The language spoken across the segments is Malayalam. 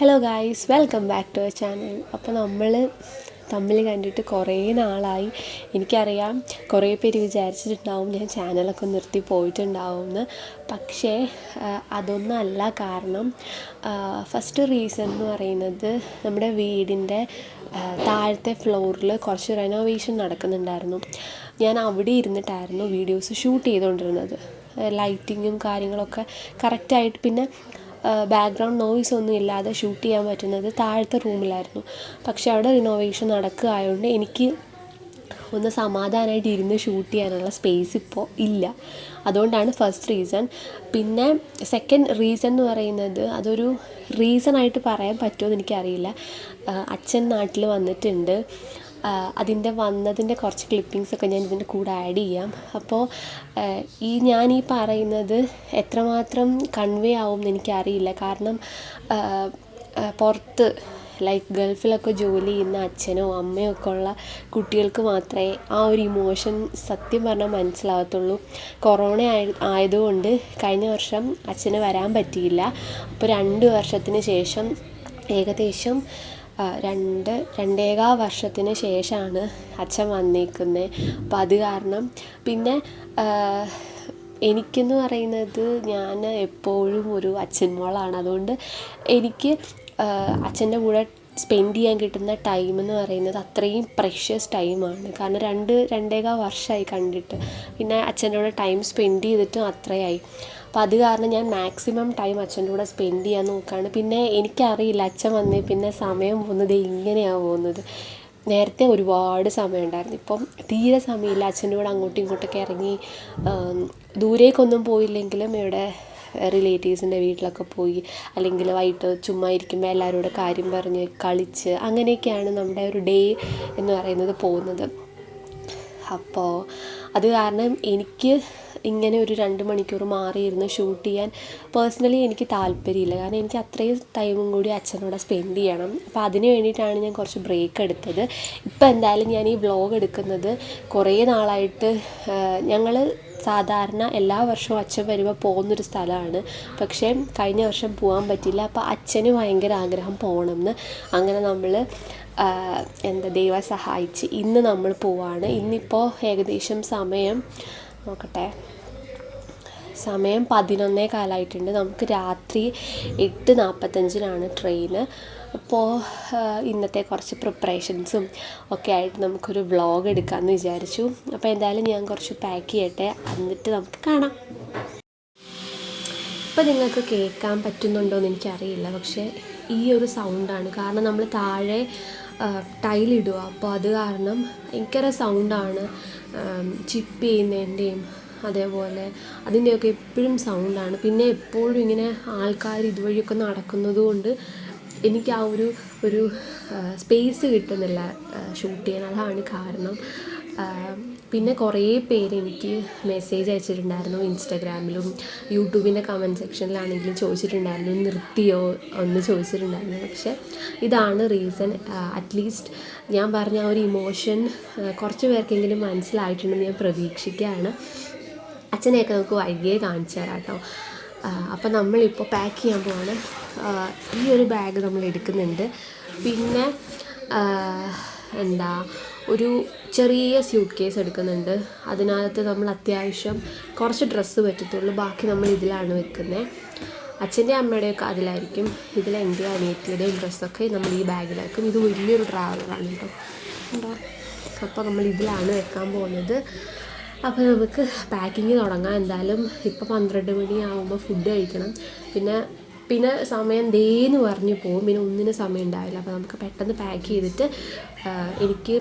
Hello guys, welcome back to our channel. അപ്പോൾ നമ്മൾ തമ്മിൽ കണ്ടിട്ട് കുറേ നാളായി. എനിക്കറിയാം കുറേ പേര് വിചാരിച്ചിട്ടുണ്ടാവും ഞാൻ ചാനലൊക്കെ നിർത്തി പോയിട്ടുണ്ടാവും എന്ന്. പക്ഷേ അതൊന്നല്ല കാരണം. ഫസ്റ്റ് റീസൺ എന്ന് പറയുന്നത് നമ്മുടെ വീടിൻ്റെ താഴത്തെ ഫ്ലോറിൽ കുറച്ച് റെനോവേഷൻ നടക്കുന്നുണ്ടായിരുന്നു. ഞാൻ അവിടെ ഇരുന്നിട്ടായിരുന്നു വീഡിയോസ് ഷൂട്ട് ചെയ്തുകൊണ്ടിരുന്നത്. ലൈറ്റിങ്ങും കാര്യങ്ങളൊക്കെ കറക്റ്റായിട്ട്, പിന്നെ ബാക്ക്ഗ്രൗണ്ട് നോയ്സ് ഒന്നും ഇല്ലാതെ ഷൂട്ട് ചെയ്യാൻ പറ്റുന്നത് താഴത്തെ റൂമിലായിരുന്നു. പക്ഷെ അവിടെ റിനോവേഷൻ നടക്കുകയായതുകൊണ്ട് എനിക്ക് ഒന്ന് സമാധാനമായിട്ട് ഇരുന്ന് ഷൂട്ട് ചെയ്യാനുള്ള സ്പേസ് ഇപ്പോൾ ഇല്ല. അതുകൊണ്ടാണ് ഫസ്റ്റ് റീസൺ. പിന്നെ സെക്കൻഡ് റീസൺ എന്ന് പറയുന്നത്, അതൊരു റീസണായിട്ട് പറയാൻ പറ്റുമോ എന്ന് എനിക്കറിയില്ല. അച്ഛൻ നാട്ടിൽ വന്നിട്ടുണ്ട്. വന്നതിൻ്റെ കുറച്ച് ക്ലിപ്പിങ്സൊക്കെ ഞാൻ ഇതിൻ്റെ കൂടെ ആഡ് ചെയ്യാം. അപ്പോൾ ഞാൻ പറയുന്നത് എത്രമാത്രം കൺവേ ആവും എന്ന് എനിക്കറിയില്ല. കാരണം പുറത്ത് ഗൾഫിലൊക്കെ ജോലി ചെയ്യുന്ന അച്ഛനോ അമ്മയോ ഒക്കെ ഉള്ള കുട്ടികൾക്ക് മാത്രമേ ആ ഒരു ഇമോഷൻ സത്യം പറഞ്ഞാൽ മനസ്സിലാകത്തുള്ളൂ. കൊറോണ ആയതുകൊണ്ട് കഴിഞ്ഞ വർഷം അച്ഛന് വരാൻ പറ്റിയില്ല. അപ്പോൾ 2 വർഷത്തിന് ശേഷം, ഏകദേശം 2.25 വർഷത്തിന് ശേഷമാണ് അച്ഛൻ വന്നേക്കുന്നത്. അപ്പം അത് കാരണം പിന്നെ എനിക്കെന്ന് പറയുന്നത്, ഞാൻ എപ്പോഴും ഒരു അച്ഛൻ മോളാണ്. അതുകൊണ്ട് എനിക്ക് അച്ഛൻ്റെ കൂടെ സ്പെൻഡ് ചെയ്യാൻ കിട്ടുന്ന ടൈം എന്ന് പറയുന്നത് അത്രയും പ്രഷ്യസ് ടൈമാണ്. കാരണം 2.25 വർഷമായി കണ്ടിട്ട്, പിന്നെ അച്ഛൻ്റെ കൂടെ ടൈം സ്പെൻഡ് ചെയ്തിട്ടും അത്രയായി. അപ്പോൾ അത് കാരണം ഞാൻ മാക്സിമം ടൈം അച്ഛൻ്റെ കൂടെ സ്പെൻഡ് ചെയ്യാൻ നോക്കുകയാണ്. പിന്നെ എനിക്കറിയില്ല, അച്ഛൻ വന്നേ പിന്നെ സമയം പോകുന്നത് ഇങ്ങനെയാണ് പോകുന്നത്. നേരത്തെ ഒരുപാട് സമയം ഉണ്ടായിരുന്നു, ഇപ്പം തീരെ സമയമില്ല. അച്ഛൻ്റെ കൂടെ അങ്ങോട്ടും ഇങ്ങോട്ടൊക്കെ ഇറങ്ങി ദൂരേക്കൊന്നും പോയില്ലെങ്കിലും ഇവിടെ റിലേറ്റീവ്സിൻ്റെ വീട്ടിലൊക്കെ പോയി, അല്ലെങ്കിൽ വൈകിട്ട് ചുമ്മാ ഇരിക്കുമ്പോൾ എല്ലാവരോടും കാര്യം പറഞ്ഞ് കളിച്ച്, അങ്ങനെയൊക്കെയാണ് നമ്മുടെ ഒരു ഡേ എന്ന് പറയുന്നത് പോകുന്നത്. അപ്പോൾ അത് കാരണം എനിക്ക് ഇങ്ങനെ ഒരു 2 മണിക്കൂർ മാറിയിരുന്ന് ഷൂട്ട് ചെയ്യാൻ പേഴ്സണലി എനിക്ക് താല്പര്യമില്ല. കാരണം എനിക്ക് അത്രയും ടൈമും കൂടി അച്ഛനോട് സ്പെൻഡ് ചെയ്യണം. അപ്പോൾ അതിന് വേണ്ടിയിട്ടാണ് ഞാൻ കുറച്ച് ബ്രേക്ക് എടുത്തത്. ഇപ്പോൾ എന്തായാലും ഞാൻ ഈ വ്ളോഗ് എടുക്കുന്നത്, കുറേ നാളായിട്ട് ഞങ്ങൾ സാധാരണ എല്ലാ വർഷവും അച്ഛൻ വരുമ്പോൾ പോകുന്നൊരു സ്ഥലമാണ്. പക്ഷേ കഴിഞ്ഞ വർഷം പോകാൻ പറ്റില്ല. അപ്പോൾ അച്ഛന് ഭയങ്കര ആഗ്രഹം പോകണമെന്ന്. അങ്ങനെ നമ്മൾ ദൈവം സഹായിച്ച് ഇന്ന് നമ്മൾ പോവാണ്. ഇന്നിപ്പോൾ ഏകദേശം സമയം 11:15 നമുക്ക് രാത്രി 8:45 ട്രെയിന്. അപ്പോൾ ഇന്നത്തെ കുറച്ച് പ്രിപ്പറേഷൻസും ഒക്കെ ആയിട്ട് നമുക്കൊരു വ്ളോഗ് എടുക്കാമെന്ന് വിചാരിച്ചു. അപ്പോൾ എന്തായാലും ഞാൻ കുറച്ച് പാക്ക് ചെയ്യട്ടെ, എന്നിട്ട് നമുക്ക് കാണാം. ഇപ്പോൾ നിങ്ങൾക്ക് കേൾക്കാൻ പറ്റുന്നുണ്ടോ എന്ന് എനിക്കറിയില്ല, പക്ഷേ ഈ ഒരു സൗണ്ടാണ്. കാരണം നമ്മൾ താഴെ ടൈലിടുക, അപ്പോൾ അത് കാരണം ഭയങ്കര സൗണ്ടാണ്. ചിപ്പ് ചെയ്യുന്നതിൻ്റെയും അതേപോലെ അതിൻ്റെയൊക്കെ എപ്പോഴും സൗണ്ടാണ്. പിന്നെ എപ്പോഴും ഇങ്ങനെ ആൾക്കാർ ഇതുവഴിയൊക്കെ നടക്കുന്നത് കൊണ്ട് എനിക്ക് ആ ഒരു സ്പേസ് കിട്ടുന്നില്ല ഷൂട്ട് ചെയ്യാൻ. അതാണ് കാരണം. പിന്നെ കുറേ പേര് എനിക്ക് മെസ്സേജ് അയച്ചിട്ടുണ്ടായിരുന്നു, ഇൻസ്റ്റാഗ്രാമിലും യൂട്യൂബിൻ്റെ കമൻറ്റ് സെക്ഷനിലാണെങ്കിലും ചോദിച്ചിട്ടുണ്ടായിരുന്നു, നിർത്തിയോ എന്ന് ചോദിച്ചിട്ടുണ്ടായിരുന്നു. പക്ഷേ ഇതാണ് റീസൺ. അറ്റ്ലീസ്റ്റ് ഞാൻ പറഞ്ഞ ആ ഒരു ഇമോഷൻ കുറച്ച് പേർക്കെങ്കിലും മനസ്സിലായിട്ടുണ്ടെന്ന് ഞാൻ പ്രതീക്ഷിക്കുകയാണ്. അച്ഛനെയൊക്കെ നമുക്ക് വഴിയേ കാണിച്ചു തരാം കേട്ടോ. അപ്പം നമ്മളിപ്പോൾ പാക്ക് ചെയ്യാൻ പോവാണ്. ഈ ഒരു ബാഗ് നമ്മൾ എടുക്കുന്നുണ്ട്. പിന്നെ ഒരു ചെറിയ സ്യൂട്ട് കേസ് എടുക്കുന്നുണ്ട്. അതിനകത്ത് നമ്മൾ അത്യാവശ്യം കുറച്ച് ഡ്രസ്സ് പറ്റത്തുള്ളൂ, ബാക്കി നമ്മൾ ഇതിലാണ് വെക്കുന്നത്. അച്ഛൻ്റെ അമ്മയുടെയൊക്കെ അതിലായിരിക്കും. എൻ്റെ അനിയത്തിയുടെയും ഡ്രസ്സൊക്കെ നമ്മൾ ഈ ബാഗിലാക്കും. ഇത് വലിയൊരു ട്രാവലറാണ് കേട്ടോ. അപ്പോൾ നമ്മൾ ഇതിലാണ് വെക്കാൻ പോകുന്നത്. അപ്പോൾ നമുക്ക് പാക്കിങ് തുടങ്ങാം. എന്തായാലും ഇപ്പോൾ 12 മണിയാകുമ്പോൾ ഫുഡ് കഴിക്കണം. പിന്നെ സമയം ദേന്ന് പറഞ്ഞു പോകും, പിന്നെ ഒന്നിനും സമയം ഉണ്ടാവില്ല. അപ്പോൾ നമുക്ക് പെട്ടെന്ന് പാക്ക് ചെയ്തിട്ട്, എനിക്ക്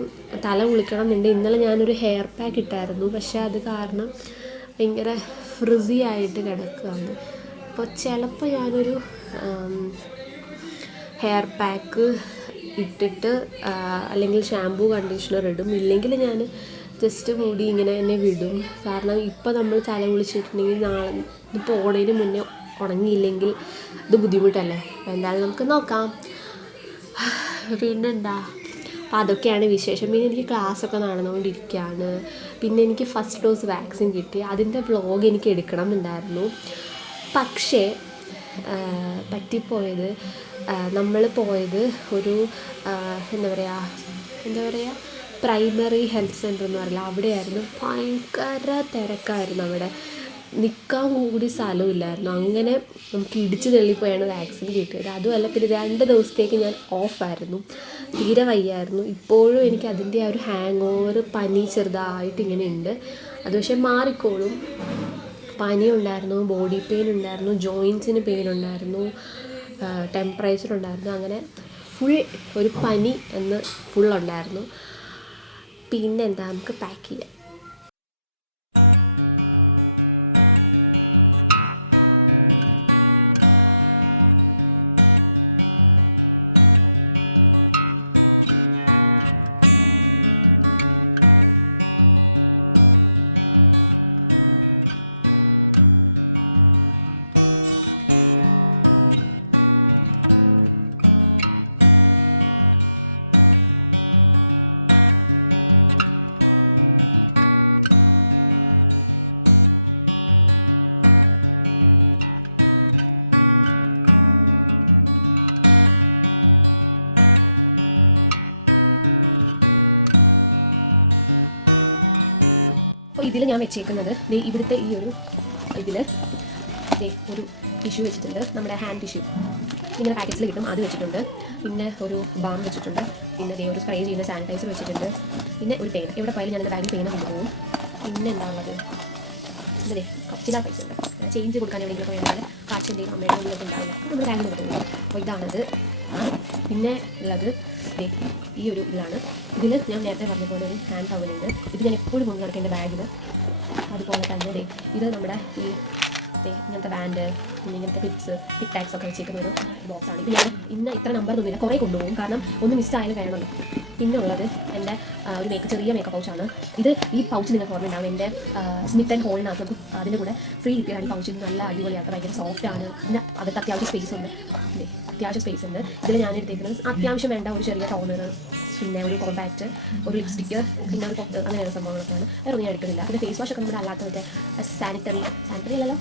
തല കുളിക്കണം എന്നുണ്ട്. ഇന്നലെ ഞാനൊരു ഹെയർ പാക്ക് ഇട്ടായിരുന്നു, പക്ഷേ അത് കാരണം ഭയങ്കര ഫ്രിസി ആയിട്ട് കിടക്കുകയാണ്. അപ്പോൾ ചിലപ്പോൾ ഞാനൊരു ഹെയർ പാക്ക് ഇട്ടിട്ട് അല്ലെങ്കിൽ ഷാമ്പൂ കണ്ടീഷണർ ഇടും, ഇല്ലെങ്കിൽ ഞാൻ ജസ്റ്റ് മുടി ഇങ്ങനെ തന്നെ വിടും. കാരണം ഇപ്പോൾ നമ്മൾ തല കുളിച്ചിട്ടുണ്ടെങ്കിൽ നാളെ പോണതിന് മുന്നേ ഉണങ്ങിയില്ലെങ്കിൽ ഇത് ബുദ്ധിമുട്ടല്ലേ. അപ്പോൾ എന്തായാലും നമുക്ക് നോക്കാം. പിന്നെന്താ, അപ്പോൾ അതൊക്കെയാണ് വിശേഷം. പിന്നെ എനിക്ക് ക്ലാസ്സൊക്കെ നടന്നുകൊണ്ടിരിക്കുകയാണ്. പിന്നെ എനിക്ക് ഫസ്റ്റ് ഡോസ് വാക്സിൻ കിട്ടി. അതിൻ്റെ വ്ളോഗ് എനിക്ക് എടുക്കണം എന്നുണ്ടായിരുന്നു. പക്ഷേ പറ്റിപ്പോയത്, നമ്മൾ പോയത് ഒരു എന്താ പറയുക പ്രൈമറി ഹെൽത്ത് സെൻ്റർ എന്ന് പറയില്ല, അവിടെയായിരുന്നു. ഭയങ്കര തിരക്കായിരുന്നു അവിടെ, നിൽക്കാൻ കൂടി സ്ഥലമില്ലായിരുന്നു. അങ്ങനെ നമുക്ക് ഇടിച്ച് തള്ളിപ്പോയാണ് വാക്സിൻ കിട്ടിയത്. അതുമല്ല, പിന്നെ 2 ദിവസത്തേക്ക് ഞാൻ ഓഫായിരുന്നു, തീരെ വയ്യായിരുന്നു. ഇപ്പോഴും എനിക്ക് അതിൻ്റെ ആ ഒരു ഹാങ് ഓവർ, പനി ചെറുതായിട്ട് ഇങ്ങനെ ഉണ്ട്. അത് പക്ഷേ മാറിക്കോളും. പനി ഉണ്ടായിരുന്നു, ബോഡി പെയിൻ ഉണ്ടായിരുന്നു, ജോയിൻസിന് പെയിൻ ഉണ്ടായിരുന്നു, ടെമ്പറേച്ചർ ഉണ്ടായിരുന്നു. അങ്ങനെ ഫുൾ ഒരു പനി എന്ന് ഫുള്ളുണ്ടായിരുന്നു. പിന്നെന്താ, നമുക്ക് പാക്ക് ചെയ്യാം. അപ്പോൾ ഇതിൽ ഞാൻ വെച്ചേക്കുന്നത് ഇവിടുത്തെ ഈ ഒരു ഇതിൽ ഒരു ടിഷ്യൂ വെച്ചിട്ടുണ്ട്, നമ്മുടെ ഹാൻഡ് ടിഷ്യൂ ഇങ്ങനെ പാക്കറ്റ്സിൽ കിട്ടും, അത് വെച്ചിട്ടുണ്ട്. പിന്നെ ഒരു ബാം വെച്ചിട്ടുണ്ട്. പിന്നെ ഒരു സ്പ്രേ ചെയ്യുന്ന സാനിറ്റൈസർ വെച്ചിട്ടുണ്ട്. പിന്നെ ഒരു പേന, എവിടെ പോയാലും ഞാൻ എൻ്റെ ബാഗിൽ പേന കൊണ്ടുപോകും. പിന്നെ എന്താ ഉള്ളത്, ഇതേ ചില പൈസ ഉണ്ട്, ചേഞ്ച് കൊടുക്കാൻ എവിടെയെങ്കിലും പോയാൽ കാച്ചിൻ്റെയും അമ്മയുടെ ഉള്ളിലൊക്കെ ഉണ്ടാവില്ല, നമ്മുടെ ബാഗിൽ കൊണ്ടുപോകും. അപ്പോൾ ഇതാണത്. പിന്നെ ഉള്ളത് ഈ ഒരു ഇതിലാണ്. ഇതിൽ ഞാൻ നേരത്തെ പറഞ്ഞ പോലെ ഒരു ഹാൻഡ് ടവലുണ്ട്. ഇത് ഞാൻ എപ്പോഴും കൊണ്ട് നടക്കും എൻ്റെ ബാഗിൽ. അതുപോലെ തന്നെ ഇത് നമ്മുടെ ഈ ഇങ്ങനത്തെ ബാൻഡ്, ഇങ്ങനത്തെ ക്ലിപ്സ്, ടിക് ടാക്സ് ഒക്കെ വെച്ചിരിക്കുന്ന ഒരു ബോക്സാണ്. ഇത് ഞാൻ ഇത്ര നമ്പർ ഒന്നുമില്ല, കുറേ കൊണ്ടുപോകും, കാരണം ഒന്ന് മിസ്സായാലും വേണമല്ലോ. പിന്നെ ഉള്ളത് എൻ്റെ ഒരു ചെറിയ മേക്കപ്പ് പൗച്ചാണ്. ഇത് ഈ പൗച്ച് നിങ്ങൾക്ക് ഓർമ്മയുണ്ടാവും, എൻ്റെ സ്മിത്ത് ആൻഡ് ഹോളിനകത്ത് നമുക്ക് അതിൻ്റെ കൂടെ ഫ്രീ കിട്ടിയാണ്. ഈ പൗച്ച് നല്ല അടിപൊളിയായിട്ട് ഭയങ്കര സോഫ്റ്റാണ്. പിന്നെ അകത്ത് അത്യാവശ്യം സ്പേസ് ഉണ്ട്, അത്യാവശ്യം സ്പേസ് ഉണ്ട്. ഇതിൽ ഞാൻ എടുത്തേക്കുന്നത് അത്യാവശ്യം വേണ്ട ഒരു ചെറിയ ടോണർ, പിന്നെ ഒരു കോമ്പാക്റ്റ്, ഒരു ലിപ്സ്റ്റിക്ക്, പിന്നെ ഒരു പൊട്ട്, അങ്ങനെയുള്ള സംഭവങ്ങളൊക്കെയാണ്. വേറെ ഒന്നും ഞാൻ എടുക്കുന്നില്ല. പിന്നെ ഫേസ് വാഷ് ഒക്കെ നമ്മുടെ അല്ലാത്ത മറ്റേ സാനിറ്ററി അല്ലല്ലോ,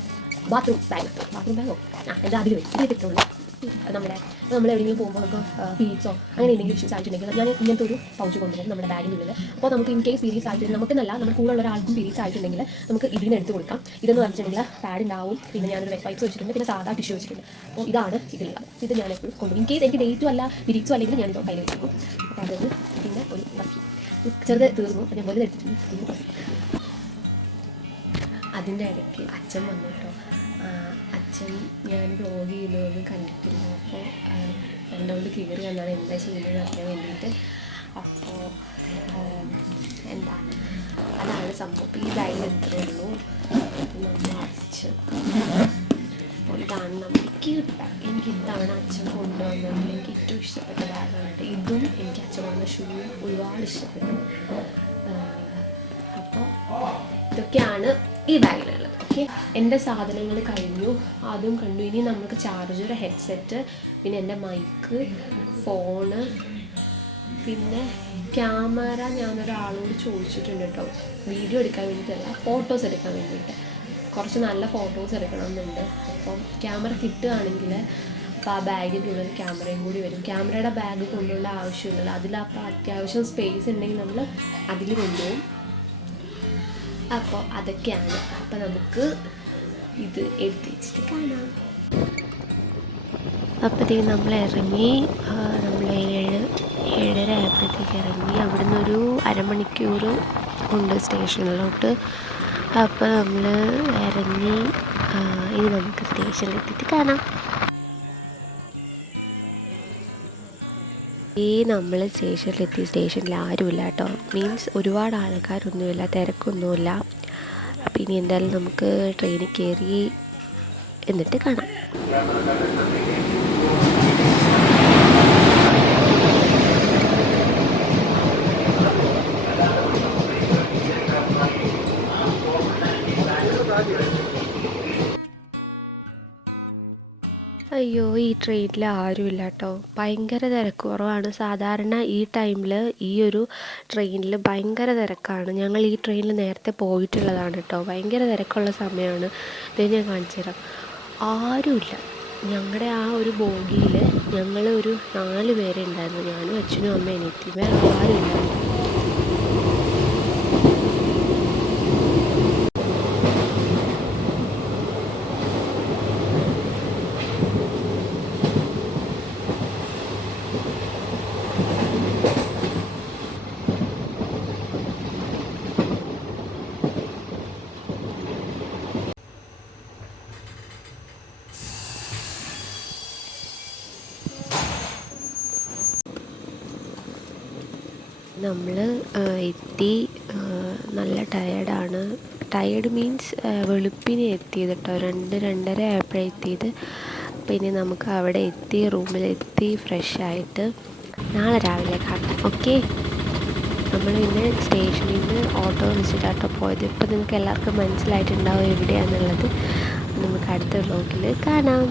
ബാത്റൂം ബാഗോ എന്താ അതിൽ വരും, ഇതിൽ കിട്ടുള്ളൂ. നമ്മളെവിടെയെങ്കിലും പോകുമ്പോൾ നമുക്ക് പീരീഡ്സോ അങ്ങനെ എന്തെങ്കിലും ഇഷ്യൂസ് ആയിട്ടുണ്ടെങ്കിൽ ഞാൻ ഇങ്ങനത്തെ ഒരു പൗച്ച് കൊണ്ടുപോകും നമ്മുടെ ബാഗിൻ്റെ ഉള്ളിൽ. അപ്പോൾ നമുക്ക് ഇൻ കേസ് പീരീഡ്സ് ആയിട്ടുണ്ടെങ്കിൽ, നമുക്ക് നല്ല നമ്മുടെ കൂടെ ഉള്ള ഒരാൾക്കും പീരീഡ്സ് ആയിട്ടുണ്ടെങ്കിൽ നമുക്ക് ഇതിന് എടുത്ത് കൊടുക്കാം. ഇതെന്ന് പറഞ്ഞിട്ടുണ്ടെങ്കിൽ പാഡ് ഉണ്ടാവും, പിന്നെ ഞാനൊരു വെറ്റ് വൈപ്സ് വെച്ചിട്ടുണ്ട്, പിന്നെ സാധാ ടിഷ്യൂ വെച്ചിട്ടുണ്ട്. അപ്പോൾ ഇതാണ് ഇതിലുള്ളത്. ഇത് ഞാൻ എപ്പോഴും കൊണ്ടുപോകും. ഇൻ കേസ് എനിക്ക് ഡേറ്റും അല്ല പീരീഡ്സും അല്ലെങ്കിൽ ഞാനിപ്പോൾ കയ്യിൽ വെച്ചിരിക്കും. അപ്പോൾ അതൊന്ന് പിന്നെ ഒരു ബാക്കി ചെറുത് തീർന്നു, ഞാൻ പോലെ എടുത്തിട്ടുണ്ട്. അതിൻ്റെ ഇടയ്ക്ക് അച്ഛൻ വന്നു കേട്ടോ. അച്ഛൻ ഞാൻ വ്ലോഗ് ചെയ്യുന്നതൊന്നും കണ്ടിട്ടില്ല, അപ്പോൾ എന്നോട് കയറി വന്നാണ് എന്താ ചെയ്യുന്നതെന്ന് അറിയാൻ വേണ്ടിയിട്ട്. അപ്പോൾ എന്താ അതാണ് സംഭവം. അപ്പോൾ ഈ ബാഗിൽ എത്രയേ ഉള്ളൂ നമ്മൾ അച്ഛൻ. അപ്പോൾ ഇതാണ് നമ്മുടെ ക്യൂട്ട് ബാഗ്. എനിക്ക് ഇതാണ് അച്ഛൻ കൊണ്ടുവന്നത്, എനിക്ക് ഏറ്റവും ഇഷ്ടപ്പെട്ട ബാഗാണ്. ഇതും എനിക്ക് അച്ഛൻ വന്ന ഷൂ ഒരുപാട് ഇഷ്ടപ്പെട്ടു. അപ്പോൾ ഇതൊക്കെയാണ് ഈ ബാഗിലുള്ളത്. ഓക്കെ, എൻ്റെ സാധനങ്ങൾ കഴിഞ്ഞു, അതും കണ്ടു. ഇനി നമുക്ക് ചാർജർ, ഹെഡ്സെറ്റ്, പിന്നെ എൻ്റെ മൈക്ക്, ഫോണ്, പിന്നെ ക്യാമറ ഞാനൊരാളോട് ചോദിച്ചിട്ടുണ്ട് കേട്ടോ, വീഡിയോ എടുക്കാൻ വേണ്ടിയിട്ടല്ല, ഫോട്ടോസ് എടുക്കാൻ വേണ്ടിയിട്ട്. കുറച്ച് നല്ല ഫോട്ടോസ് എടുക്കണമെന്നുണ്ട്. അപ്പം ക്യാമറ കിട്ടുകയാണെങ്കിൽ അപ്പോൾ ആ ബാഗിൻ്റെ ഉള്ളിൽ ക്യാമറയും കൂടി വരും. ക്യാമറയുടെ ബാഗ് കൊണ്ടുള്ള ആവശ്യമില്ലല്ലോ, അതിലപ്പോൾ അത്യാവശ്യം സ്പേസ് ഉണ്ടെങ്കിൽ നമ്മൾ അതിൽ കൊണ്ടുപോകും. അപ്പോൾ അതൊക്കെയാണ്. അപ്പോൾ നമുക്ക് ഇത് എടുത്ത് വെച്ചിട്ട് കാണാം. അപ്പോഴത്തേക്ക് നമ്മൾ ഇറങ്ങി, നമ്മൾ 7:30 ആയപ്പോഴത്തേക്ക് ഇറങ്ങി. അവിടുന്ന് ഒരു അരമണിക്കൂർ ഉണ്ട് സ്റ്റേഷനിലോട്ട്. അപ്പോൾ നമ്മൾ ഇറങ്ങി, ഇനി നമുക്ക് സ്റ്റേഷനിലെത്തിയിട്ട് കാണാം. നമ്മൾ സ്റ്റേഷനിലെത്തി. സ്റ്റേഷനിൽ ആരുമില്ല കേട്ടോ, മീൻസ് ഒരുപാട് ആൾക്കാരൊന്നുമില്ല, തിരക്കൊന്നുമില്ല. അപ്പോൾ ഇനി എന്തായാലും നമുക്ക് ട്രെയിനിൽ കയറി എന്നിട്ട് കാണാം. അയ്യോ, ഈ ട്രെയിനിൽ ആരുമില്ല കേട്ടോ, ഭയങ്കര തിരക്ക് കുറവാണ്. സാധാരണ ഈ ടൈമിൽ ഈ ഒരു ട്രെയിനിൽ ഭയങ്കര തിരക്കാണ്. ഞങ്ങൾ ഈ ട്രെയിനിൽ നേരത്തെ പോയിട്ടുള്ളതാണ് കേട്ടോ, ഭയങ്കര തിരക്കുള്ള സമയമാണ്. ഇത് ഞാൻ കാണിച്ചു തരാം, ആരുമില്ല. ഞങ്ങളുടെ ആ ഒരു ബോഗിയിൽ ഞങ്ങൾ ഒരു 4 പേരെ ഉണ്ടായിരുന്നു. ഞാനും അച്ഛനും അമ്മയും അനിയത്തിയും, വേറെ ആരും ഇല്ലായിരുന്നു. നമ്മൾ എത്തി. നല്ല ടയേർഡാണ്. ടയേർഡ് മീൻസ് വെളുപ്പിനെ എത്തിയത് കേട്ടോ. 2-2:30 ആയപ്പോഴാണ് എത്തിയത്. പിന്നെ നമുക്ക് അവിടെ എത്തി, റൂമിലെത്തി, ഫ്രഷായിട്ട് നാളെ രാവിലെ കാണാം. ഓക്കെ, നമ്മൾ പിന്നെ സ്റ്റേഷനിൽ നിന്ന് ഓട്ടോ വിളിച്ചിട്ടാട്ടോ പോയത്. ഇപ്പം നിങ്ങൾക്ക് എല്ലാവർക്കും മനസ്സിലായിട്ടുണ്ടാവും എവിടെയാണെന്നുള്ളത്. നമുക്ക് അടുത്ത വ്ലോഗിൽ കാണാം.